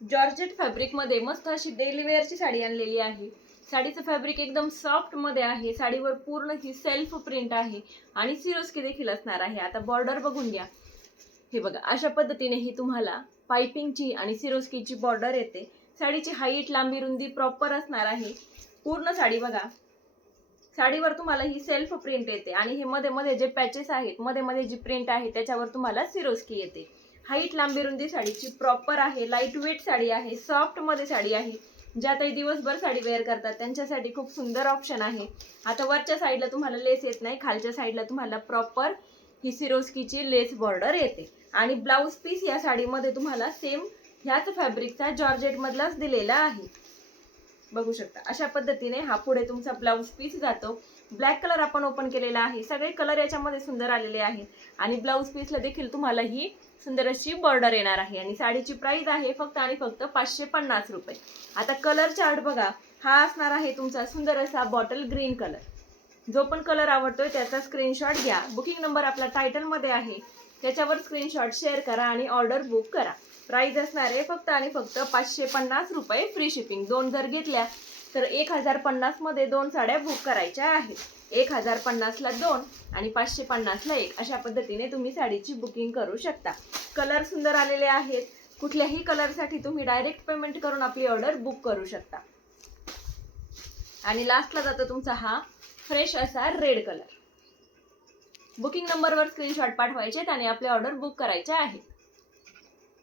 Georgette fabric मध्ये मस्त अशी डेली वेअरची साडी आणलेली आहे। साडीचं फॅब्रिक एकदम सॉफ्ट मध्ये आहे। साडीवर पूर्ण ही सेल्फ प्रिंट आहे आणि सिरोस्की देखील असणार आहे। आता बॉर्डर बघून घ्या, हे बघा अशा पद्धतीने ही तुम्हाला पाइपिंगची आणि सिरोस्कीची बॉर्डर येते। साडीची हाईट, लांबी, रुंदी प्रॉपर असणार आहे। पूर्ण साडी बघा, साडीवर तुम्हाला ही सेल्फ प्रिंट येते आणि हे मध्ये मध्ये जे पॅचेस आहेत, मध्ये मध्ये जी प्रिंट आहे त्याच्यावर तुम्हाला सिरोस्की येते। हाईट, लांबी, रुंदी साडीची प्रॉपर आहे। लाईट वेट साडी आहे, सॉफ्ट मध्ये साडी आहे। ज्या ताई दिवसभर साडी वेअर करतात त्यांच्यासाठी खूप सुंदर ऑप्शन आहे। आता वरच्या साईडला तुम्हाला लेस येत नाही, खालच्या साईडला तुम्हाला प्रॉपर ही सिरोस्कीची लेस बॉर्डर येते आणि ब्लाउज पीस या साडीमध्ये तुम्हाला सेम ह्याच फॅब्रिकचा जॉर्जेट मधलाच दिलेला आहे। बघू शकता अशा पद्धतीने हा पुढे तुमचा ब्लाउज पीस जातो। ब्लॅक कलर आपण ओपन केलेला आहे। सगळे कलर याच्यामध्ये सुंदर आलेले आहेत आणि ब्लाउज पीसला देखील तुम्हाला ही सुंदर अशी बॉर्डर येणार आहे आणि साडीची प्राइस आहे फक्त आणि फक्त 550 रुपये। आता कलर चार्ट बघा, हा असणार आहे तुमचा सुंदर असा बॉटल ग्रीन कलर। जो पण कलर आवडतोय त्याचा स्क्रीनशॉट घ्या। बुकिंग नंबर आपला टायटल मध्ये आहे, त्याच्यावर स्क्रीनशॉट शेअर करा आणि ऑर्डर बुक करा। प्राइस असणार आहे फक्त आणि फक्त 550 रुपये, फ्री शिपिंग। दोन जर घेतल्या तर 1050 मध्ये दोन साड्या बुक करायच्या आहेत। 1050 ला 2 आणि 550 ला 1 अशा पद्धतीने तुम्ही साडीची बुकिंग करू शकता। कलर सुंदर आलेले आहेत। कुठल्याही कलरसाठी तुम्ही डायरेक्ट पेमेंट करून आपली ऑर्डर बुक करू शकता। आणि लास्टला जातो तुमचा हा फ्रेश असा रेड कलर। बुकिंग नंबरवर स्क्रीनशॉट पाठवायचे आणि आपले ऑर्डर बुक करायचे आहे।